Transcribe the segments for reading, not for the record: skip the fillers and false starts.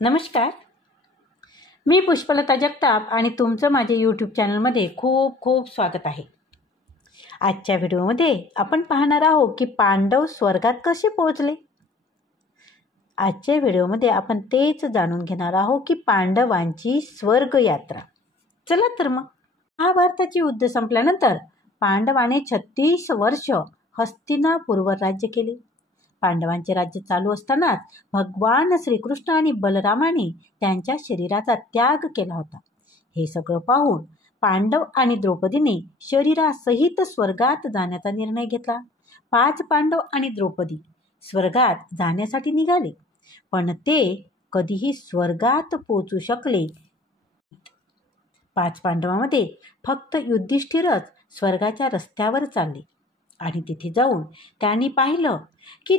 नमस्कार. मी पुष्पलता जगताप आणि तुमचं माझ्या यूट्यूब चॅनलमध्ये खूप खूप स्वागत आहे. आजच्या व्हिडिओमध्ये आपण पाहणार आहोत की पांडव स्वर्गात कसे पोहोचले. आजच्या व्हिडिओमध्ये आपण तेच जाणून घेणार आहोत की पांडवांची स्वर्ग यात्रा. चला तर मग. महाभारताचे युद्ध संपल्यानंतर पांडवाने 36 वर्ष हस्तिनापूरवर राज्य केले. पांडवांचे राज्य चालू असतानाच भगवान श्रीकृष्ण आणि बलरामाने त्यांच्या शरीराचा त्याग केला होता. हे सगळं पाहून पांडव आणि द्रौपदीने शरीरासहित स्वर्गात जाण्याचा निर्णय घेतला. 5 पांडव आणि द्रौपदी स्वर्गात जाण्यासाठी निघाले, पण ते कधीही स्वर्गात पोहोचू शकले. 5 पांडवांमध्ये फक्त युधिष्ठिरच स्वर्गाच्या रस्त्यावर चालले आणि तिथे जाऊन त्यांनी पाहिलं की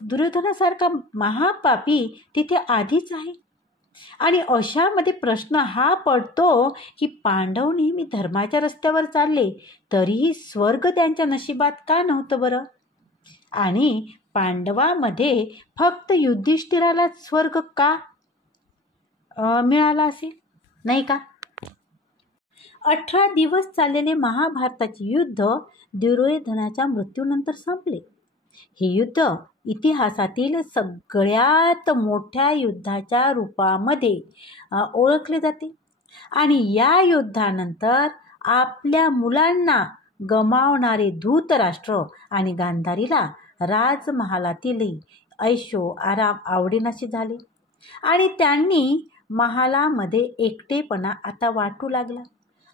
दुर्योधनासारखा महापापी तिथे आधीच आहे. आणि अशामध्ये प्रश्न हा पडतो की पांडव नेहमी धर्माच्या रस्त्यावर चालले तरीही स्वर्ग त्यांच्या नशिबात का नव्हतं बरं? आणि पांडवामध्ये फक्त युधिष्ठिरालाच स्वर्ग का मिळाला असेल, नाही का? 18 दिवस चाललेले महाभारताचे युद्ध दुर्योधनाच्या मृत्यूनंतर संपले. हे युद्ध इतिहासातील सगळ्यात मोठ्या युद्धाच्या रूपामध्ये ओळखले जाते. आणि या युद्धानंतर आपल्या मुलांना गमावणारे धृतराष्ट्र आणि गांधारीला राजमहालातील ऐशो आराम आवडेनासे झाले आणि त्यांनी महालामध्ये एकटेपणा आता वाटू लागला.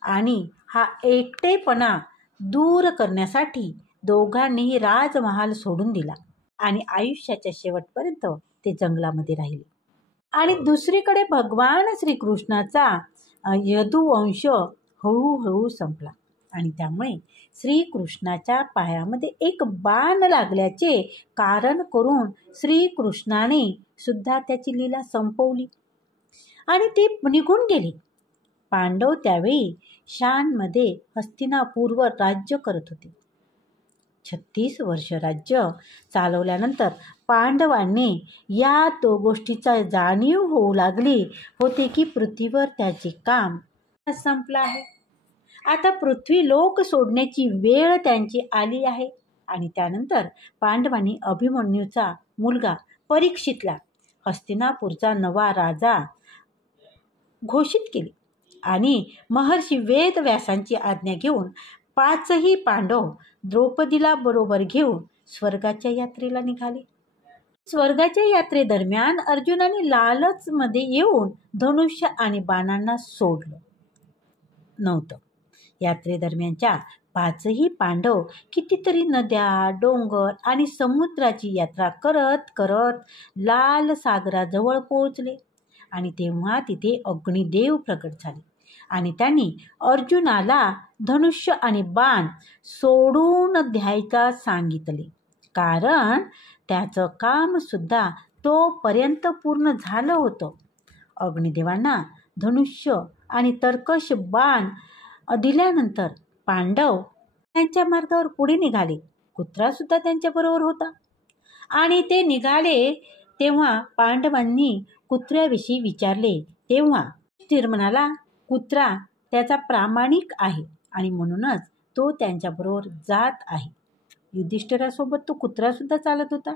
आणि हा एकटेपणा दूर करण्यासाठी दोघांनीही राजमहाल सोडून दिला आणि आयुष्याच्या शेवटपर्यंत ते जंगलामध्ये राहिले. आणि दुसरीकडे भगवान श्रीकृष्णाचा यदुवंश हळूहळू संपला आणि त्यामुळे श्रीकृष्णाच्या पायामध्ये एक बाण लागल्याचे कारण करून श्रीकृष्णाने सुद्धा त्याची लीला संपवली आणि ते निघून गेले. पांडव त्यावेळी शानमध्ये हस्तिनापूरवर राज्य करत होते. 36 वर्ष राज्य चालवल्यानंतर पांडवांनी या गोष्टीचा जाणीव होऊ लागली होते की पृथ्वीवर त्याचे काम संपलं आहे. आता पृथ्वी लोक सोडण्याची वेळ त्यांची आली आहे. आणि त्यानंतर पांडवांनी अभिमन्यूचा मुलगा परीक्षितला हस्तिनापूरचा नवा राजा घोषित केले आणि महर्षी वेदव्यासांची आज्ञा घेऊन 5ही पांडव द्रौपदीला बरोबर घेऊन स्वर्गाच्या यात्रेला निघाले. स्वर्गाच्या यात्रेदरम्यान अर्जुनाने लालचमध्ये येऊन धनुष्य आणि बाणांना सोडलं नव्हतं. यात्रेदरम्यानच्या 5ही पांडव कितीतरी नद्या, डोंगर आणि समुद्राची यात्रा करत करत लाल सागराजवळ पोहोचले. आणि तेव्हा तिथे अग्निदेव प्रकट झाले आणि त्यांनी अर्जुनाला धनुष्य आणि बाण सोडून द्यायचा सांगितले, कारण त्याचं काम सुद्धा तोपर्यंत पूर्ण झालं होतं. अग्निदेवांना धनुष्य आणि तर्कश बाण दिल्यानंतर पांडव त्यांच्या मार्गावर पुढे निघाले. कुत्रा सुद्धा त्यांच्याबरोबर होता आणि ते निघाले तेव्हा पांडवांनी कुत्र्याविषयी विचारले तेव्हा युधिष्ठिर म्हणाला, कुत्रा त्याचा प्रामाणिक आहे आणि म्हणूनच तो त्यांच्याबरोबर जात आहे. युधिष्ठिरासोबत तो कुत्रा सुद्धा चालत होता.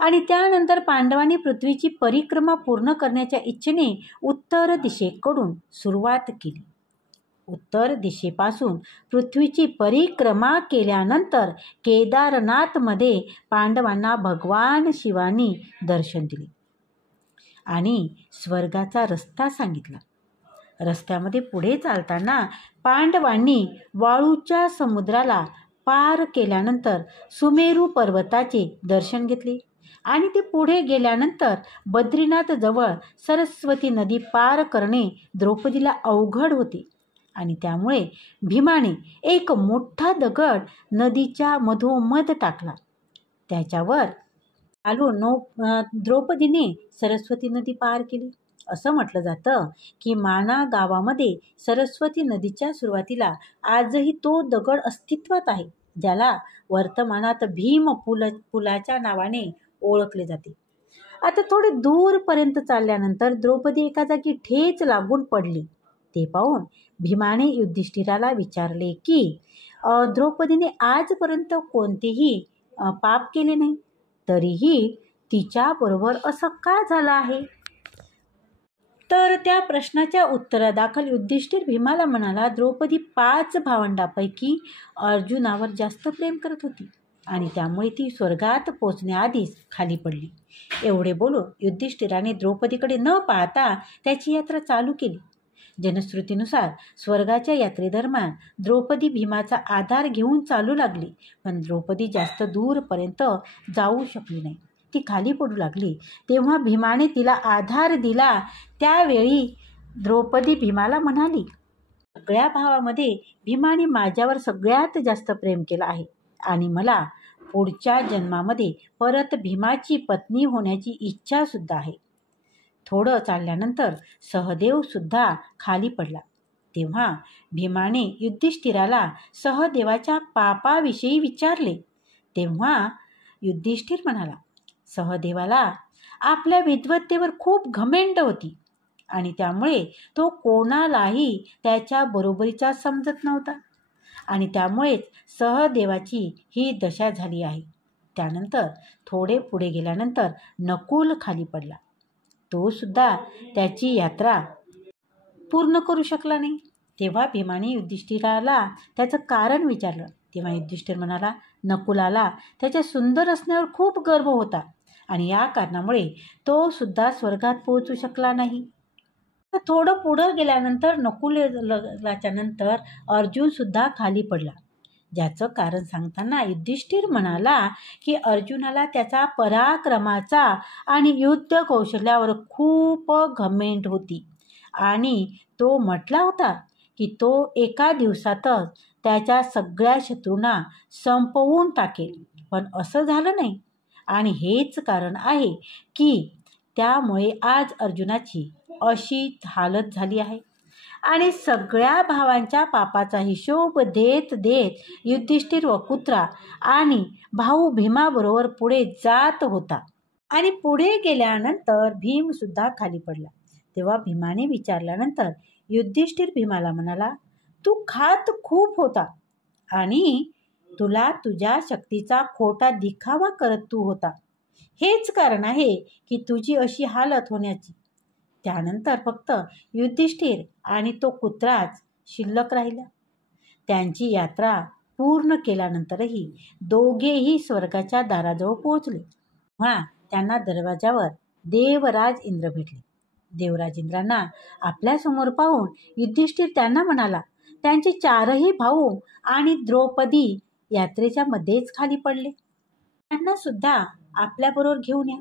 आणि त्यानंतर पांडवांनी पृथ्वीची परिक्रमा पूर्ण करण्याच्या इच्छेने उत्तर दिशेकडून सुरुवात केली. उत्तर दिशेपासून पृथ्वीची परिक्रमा केल्यानंतर केदारनाथमध्ये पांडवांना भगवान शिवानी दर्शन दिले आणि स्वर्गाचा रस्ता सांगितला. रस्त्यामध्ये पुढे चालताना पांडवांनी वाळूच्या समुद्राला पार केल्यानंतर सुमेरू पर्वताचे दर्शन घेतले आणि ते पुढे गेल्यानंतर बद्रीनाथ जवळ सरस्वती नदी पार करणे द्रौपदीला अवघड होते आणि त्यामुळे भीमाने एक मोठा दगड नदीच्या मधोमध टाकला. त्याच्यावर द्रौपदीने सरस्वती नदी पार केली. असं म्हटलं जातं की माना गावामध्ये सरस्वती नदीच्या सुरुवातीला आजही तो दगड अस्तित्वात आहे, ज्याला वर्तमानात भीम पुलाच्या नावाने ओळखले जाते. आता थोडे दूरपर्यंत चालल्यानंतर द्रौपदी एका जागी ठेच लागून पडली. ते पाहून भीमाने युधिष्ठिराला विचारले की द्रौपदीने आजपर्यंत कोणतेही पाप केले नाही, तरीही तिच्याबरोबर असं का झालं आहे? तर त्या प्रश्नाच्या उत्तरादाखल युधिष्ठिर भीमाला म्हणाला, द्रौपदी 5 भावंडांपैकी अर्जुनावर जास्त प्रेम करत होती आणि त्यामुळे ती स्वर्गात पोचण्याआधीच खाली पडली. एवढे बोलून युधिष्ठिराने द्रौपदीकडे न पाहता त्याची यात्रा चालू केली. जनश्रुतीनुसार स्वर्गाच्या यात्रेदरम्यान द्रौपदी भीमाचा आधार घेऊन चालू लागली, पण द्रौपदी जास्त दूरपर्यंत जाऊ शकली नाही. ती खाली पडू लागली. तेव्हा भीमाने तिला आधार दिला. त्यावेळी द्रौपदी भीमाला म्हणाली, सगळ्या भावामध्ये भीमाने माझ्यावर सगळ्यात जास्त प्रेम केलं आहे आणि मला पुढच्या जन्मामध्ये परत भीमाची पत्नी होण्याची इच्छा सुद्धा आहे. थोडं चालल्यानंतर सहदेव सुद्धा खाली पडला. तेव्हा भीमाने युधिष्ठिराला सहदेवाच्या पापाविषयी विचारले. तेव्हा युधिष्ठिर म्हणाला, सहदेवाला आपल्या विद्वत्तेवर खूप घमेंड होती आणि त्यामुळे तो कोणालाही त्याच्या बरोबरीचा समजत नव्हता आणि त्यामुळेच सहदेवाची ही दशा झाली आहे. त्यानंतर थोडे पुढे गेल्यानंतर नकुल खाली पडला. तो सुद्धा त्याची यात्रा पूर्ण करू शकला नाही. तेव्हा भीमाने युधिष्ठिराला त्याचं कारण विचारलं. तेव्हा युधिष्ठिर म्हणाला, नकुलाला त्याच्या सुंदर असण्यावर खूप गर्व होता आणि या कारणामुळे तो सुद्धा स्वर्गात पोहोचू शकला नाही. थोडं पुढं गेल्यानंतर नकुलाच्या नंतर अर्जुन सुद्धा खाली पडला. ज्याचं कारण सांगताना युधिष्ठिर म्हणाला की अर्जुनाला त्याच्या पराक्रमाचा आणि युद्ध कौशल्यावर खूप घमेंड होती आणि तो म्हटला होता की तो एका दिवसातच त्याच्या सगळ्या शत्रूंना संपवून टाकेल. पण असं झालं नाही आणि हेच कारण आहे की त्यामुळे आज अर्जुनाची अशी हालत झाली आहे. आणि सगळ्या भावांच्या पापाचा हिशोब देत देत युधिष्ठिर वकुत्रा आणि भाऊ भीमाबरोबर पुढे जात होता आणि पुढे गेल्यानंतर भीम सुद्धा खाली पडला. तेव्हा भीमाने विचारल्यानंतर युधिष्ठिर भीमाला म्हणाला, तू खात खूप होता आणि तुला तुझ्या शक्तीचा खोटा दिखावा करत तू होता. हेच कारण आहे की तुझी अशी हालत होण्याची. त्यानंतर फक्त युधिष्ठिर आणि तो कुत्राच शिल्लक राहिला. त्यांची यात्रा पूर्ण केल्यानंतरही दोघेही स्वर्गाच्या दाराजवळ पोहोचले. तेव्हा त्यांना दरवाजावर देवराज इंद्र भेटले. देवराज इंद्रांना आपल्यासमोर पाहून युधिष्ठिर त्यांना म्हणाला, त्यांचे 4ही भाऊ आणि द्रौपदी यात्रेच्या मध्येच खाली पडले. त्यांना सुद्धा आपल्याबरोबर घेऊन या.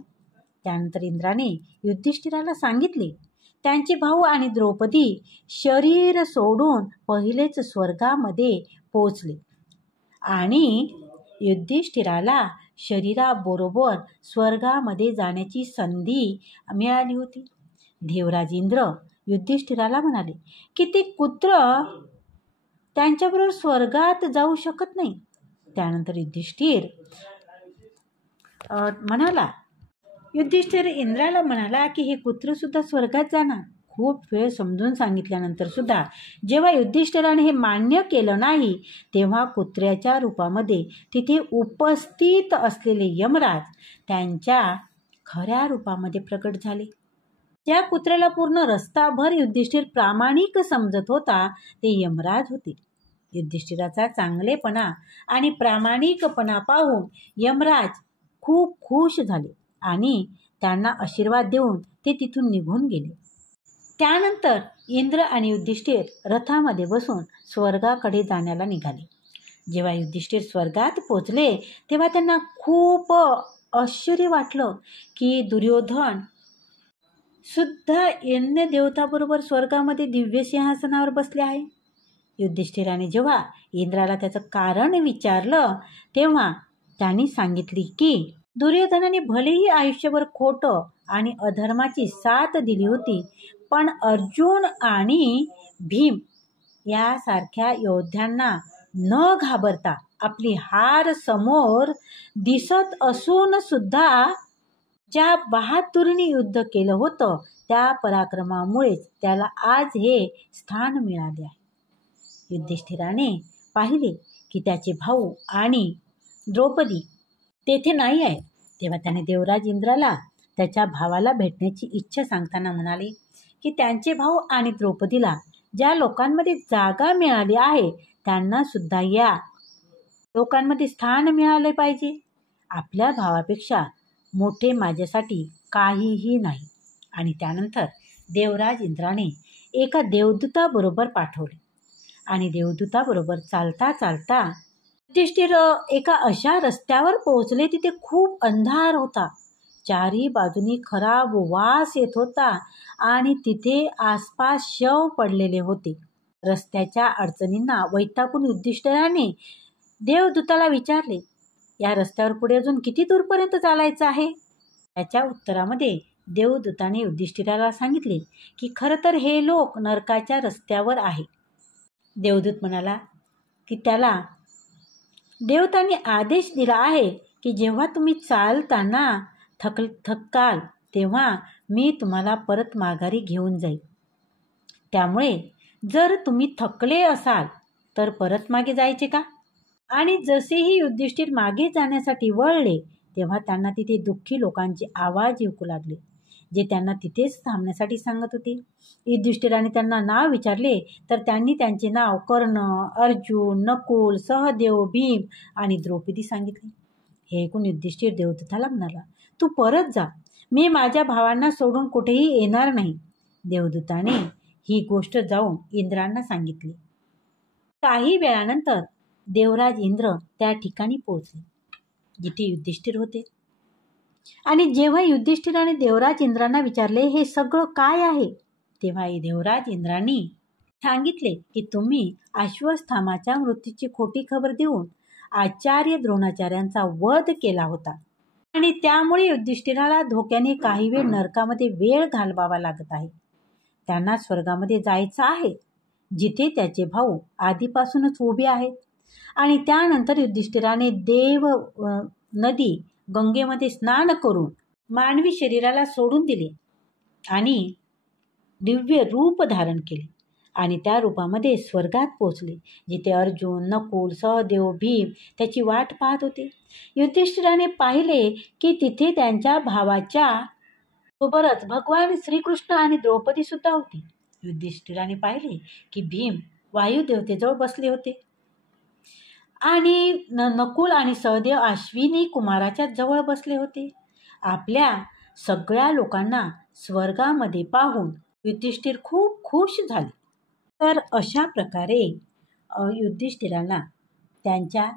त्यानंतर इंद्राने युधिष्ठिराला सांगितले, त्यांचे भाऊ आणि द्रौपदी शरीर सोडून पहिलेच स्वर्गामध्ये पोचले आणि युधिष्ठिराला शरीराबरोबर स्वर्गामध्ये जाण्याची संधी मिळाली होती. देवराज इंद्र युधिष्ठिराला म्हणाले की ते कुत्र त्यांच्याबरोबर स्वर्गात जाऊ शकत नाही. त्यानंतर युधिष्ठिर इंद्राला म्हणाला की हे कुत्र सुद्धा स्वर्गात जाणार. खूप वेळ समजून सांगितल्यानंतर सुद्धा जेव्हा युधिष्ठिराने हे मान्य केलं नाही, तेव्हा कुत्र्याच्या रूपामध्ये तिथे उपस्थित असलेले यमराज त्यांच्या खऱ्या रूपामध्ये प्रकट झाले. ज्या कुत्र्याला पूर्ण रस्ताभर युधिष्ठिर प्रामाणिक समजत होता ते यमराज होते. युधिष्ठिराचा चांगलेपणा आणि प्रामाणिकपणा पाहून यमराज खूप खुश झाले आणि त्यांना आशीर्वाद देऊन ते तिथून निघून गेले. त्यानंतर इंद्र आणि युधिष्ठिर रथामध्ये बसून स्वर्गाकडे जाण्याला निघाले. जेव्हा युधिष्ठिर स्वर्गात पोचले तेव्हा त्यांना खूप आश्चर्य वाटलं की दुर्योधन सुद्धा अन्य देवताबरोबर स्वर्गामध्ये दिव्य सिंहासनावर बसले आहे. युधिष्ठिराने जेव्हा इंद्राला त्याचं कारण विचारलं तेव्हा त्यांनी सांगितले की दुर्योधनाने भलेही आयुष्यभर खोटं आणि अधर्माची साथ दिली होती, पण अर्जुन आणि भीम यासारख्या योद्ध्यांना न घाबरता, आपली हार समोर दिसत असून सुद्धा ज्या बहादुरीने युद्ध केलं होतं त्या पराक्रमामुळेच त्याला आज हे स्थान मिळाले आहे. युधिष्ठिराने पाहिले की त्याचे भाऊ आणि द्रौपदी तेथे नाही आहे. तेव्हा त्याने देवराज इंद्राला त्याच्या भावाला भेटण्याची इच्छा सांगताना म्हणाले की त्यांचे भाऊ आणि द्रौपदीला ज्या लोकांमध्ये जागा मिळाली आहे त्यांना सुद्धा या लोकांमध्ये स्थान मिळाले पाहिजे. आपल्या भावापेक्षा मोठे माझ्यासाठी काहीही नाही. आणि त्यानंतर देवराज इंद्राने एका देवदूताबरोबर पाठवले आणि देवदूताबरोबर चालता चालता युधिष्ठिर एका अशा रस्त्यावर पोहोचले तिथे खूप अंधार होता. चारी बाजूनी खराब वास येत होता आणि तिथे आसपास शव पडलेले होते. रस्त्याच्या अडचणींना वैतागून युधिष्ठिराने देवदूताला विचारले, या रस्त्यावर पुढे अजून किती दूरपर्यंत चालायचं आहे? त्याच्या उत्तरामध्ये देवदूताने युधिष्ठिराला सांगितले की खरं तर हे लोक नरकाच्या रस्त्यावर आहे. देवदूत म्हणाला की त्याला देवतांनी आदेश दिला आहे की जेव्हा तुम्ही चालताना थकाल तेव्हा मी तुम्हाला परत माघारी घेऊन जाईल. त्यामुळे जर तुम्ही थकले असाल तर परत मागे जायचे का? आणि जसेही युधिष्ठिर मागे जाण्यासाठी वळले तेव्हा त्यांना तिथे दुःखी लोकांचे आवाज ऐकू लागले जे त्यांना तिथेच थांबण्यासाठी सांगत होते. युधिष्ठिराने त्यांना नाव विचारले तर त्यांनी त्यांचे नाव कर्ण, अर्जुन, नकुल, सहदेव, भीम आणि द्रौपदी सांगितले. हे ऐकून युधिष्ठिर देवदूताला म्हणाला, तू परत जा, मी माझ्या भावांना सोडून कुठेही येणार नाही. देवदूताने ही गोष्ट जाऊन इंद्रांना सांगितली. काही वेळानंतर देवराज इंद्र त्या ठिकाणी पोहोचले जिथे युधिष्ठिर होते. आणि जेव्हा युधिष्ठिराने देवराज इंद्रांना विचारले हे सगळं काय आहे तेव्हा देवराज इंद्रांनी सांगितले की तुम्ही अश्वत्थामाच्या मृत्यूची खोटी खबर देऊन आचार्य द्रोणाचार्यांचा वध केला होता आणि त्यामुळे युधिष्ठिराला धोक्याने काही वेळ नरकामध्ये वेळ घालवावा लागत आहे. त्यांना स्वर्गामध्ये जायचं आहे जिथे त्याचे भाऊ आधीपासूनच उभे आहेत. आणि त्यानंतर युधिष्ठिराने देव नदी गंगेमध्ये स्नान करून मानवी शरीराला सोडून दिले आणि दिव्य रूप धारण केले आणि त्या रूपामध्ये स्वर्गात पोचले जिथे अर्जुन, नकुल, सहदेव, भीम त्याची वाट पाहत होते. युधिष्ठिराने पाहिले की तिथे त्यांच्या भावाच्या सोबतच भगवान श्रीकृष्ण आणि द्रौपदी सुद्धा होती. युधिष्ठिराने पाहिले की भीम वायुदेवतेजवळ बसले होते आणि नकुल आणि सहदेव अश्विनी कुमाराच्या जवळ बसले होते. आपल्या सगळ्या लोकांना स्वर्गामध्ये पाहून युधिष्ठिर खूप खुश झाले. तर अशा प्रकारे युधिष्ठिराला त्यांच्या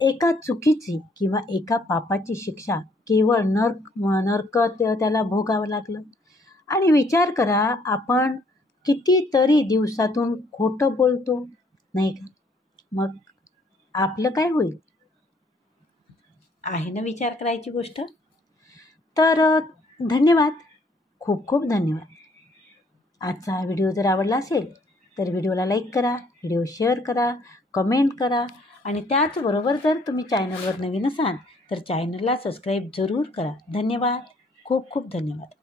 एका चुकीची किंवा एका पापाची शिक्षा केवळ नरक त्याला भोगावं लागलं. आणि विचार करा, आपण कितीतरी दिवसातून खोटं बोलतो नाही का? मग आपलं काय होईल? आहे ना विचार करायची गोष्ट. तर धन्यवाद, खूप खूप धन्यवाद. आजचा हा व्हिडिओ जर आवडला असेल तर व्हिडिओला लाईक करा, व्हिडिओ शेअर करा, कमेंट करा आणि त्याचबरोबर जर तुम्ही चॅनलवर नवीन असाल तर चॅनलला सबस्क्राईब जरूर करा. धन्यवाद, खूप खूप धन्यवाद.